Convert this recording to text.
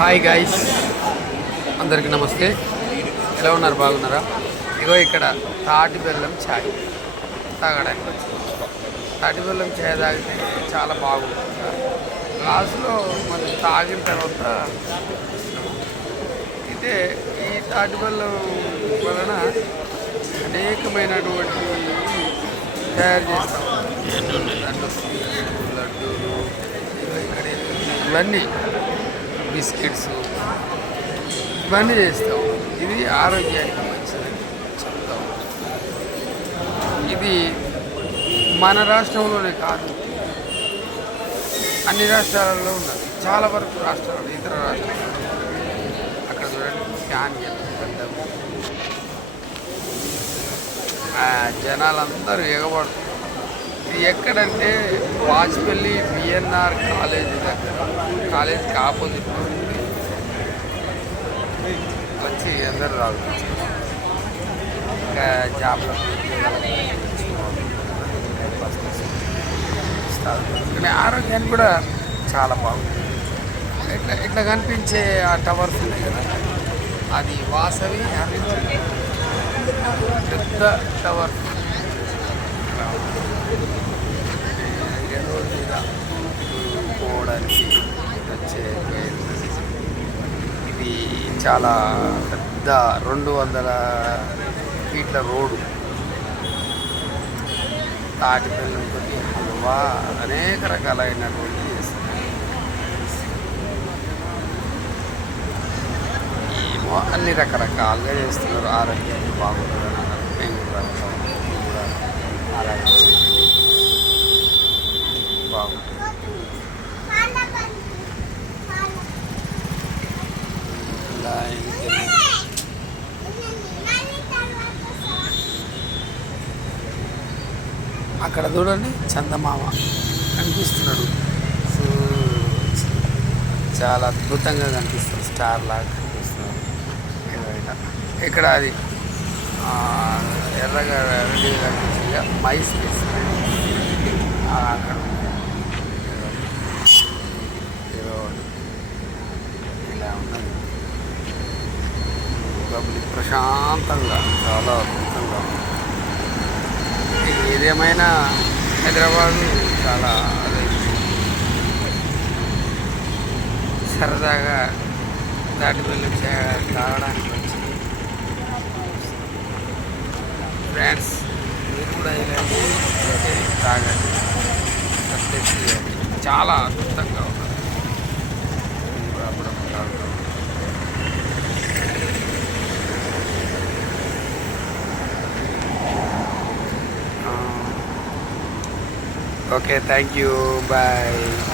Hi guys. అందరికీ నమస్తే. ఎలా ఉన్నారు? బాగున్నారా? ఇగో ఇక్కడ తాటి బెల్లం ఛాయ్ తాగడానికి వచ్చింది తాటి బెల్లం ఛాయ్ తాగితే చాలా బాగుంటుంది. గ్లాసులో మనం తాగిన తర్వాత అయితే ఈ తాటి బెల్లం వలన అనేకమైనటువంటి తయారు చేస్తాం. లడ్డు లడ్డూలు ఇక్కడ ఇవన్నీ. బిస్కెట్స్. ఇవన్నీ చేస్తాం. ఇది ఆరోగ్యానికి మంచిదని చెప్తాం. ఇది మన రాష్ట్రంలోనే కాదు. అన్ని రాష్ట్రాలలో ఉన్నది. చాలా వరకు రాష్ట్రాలు ఇతర రాష్ట్రాలు. అక్కడ చూడండి ఫ్యాన్ ఎంత జనాలందరూ ఎగబడుతున్నారు. ఇది ఎక్కడంటే వాజ్పల్లి బిఎన్ఆర్ కాలేజ్ దగ్గర. కాలేజ్కి ఆపోజిట్ వచ్చి అందరు రాదు ఇంకా జాబ్లో కానీ ఆరోగ్యాన్ని కూడా చాలా బాగుంది. ఇట్లా ఇట్లా కనిపించే ఆ టవర్స్ ఉన్నాయి కదా. అది వాసవి పెద్ద టవర్ రోడ్ మీద పోవడానికి వచ్చే వేలు. ఇది చాలా పెద్ద రెండు వందల ఫీట్ల రోడ్డు. తాటి హల్వా అనేక రకాలైనటువంటి చేస్తున్నారు ఏమో అన్ని రకరకాలుగా చేస్తున్నారు. ఆరోగ్యాన్ని బాగుంటుందని అన్నారు. కూడా మేము కూడా అలాగే అక్కడ చూడండి చందమామ కనిపిస్తున్నాడు. చాలా అద్భుతంగా కనిపిస్తుంది. స్టార్ లాగా కనిపిస్తున్నాడు ఇక్కడ అది ఎర్రగా రెడీగా కనిపిస్తుంది మైస్ అక్కడ ఉంది. ఏదో ఒకటి. ఇలా ఉన్నది పబ్లిక్ ప్రశాంతంగా చాలా అద్భుతంగా. ఉంది ఏదేమైనా హైదరాబాద్ చాలా అదే. సరదాగా దాటి వెళ్ళి తాగడానికి వచ్చింది. ఫ్రెండ్స్ మీరు కూడా ఇలాంటి తాగండి. టేస్ట్ చాలా అద్భుతంగా ఉన్నది అప్పుడప్పుడు Oke, okay, thank you. Bye.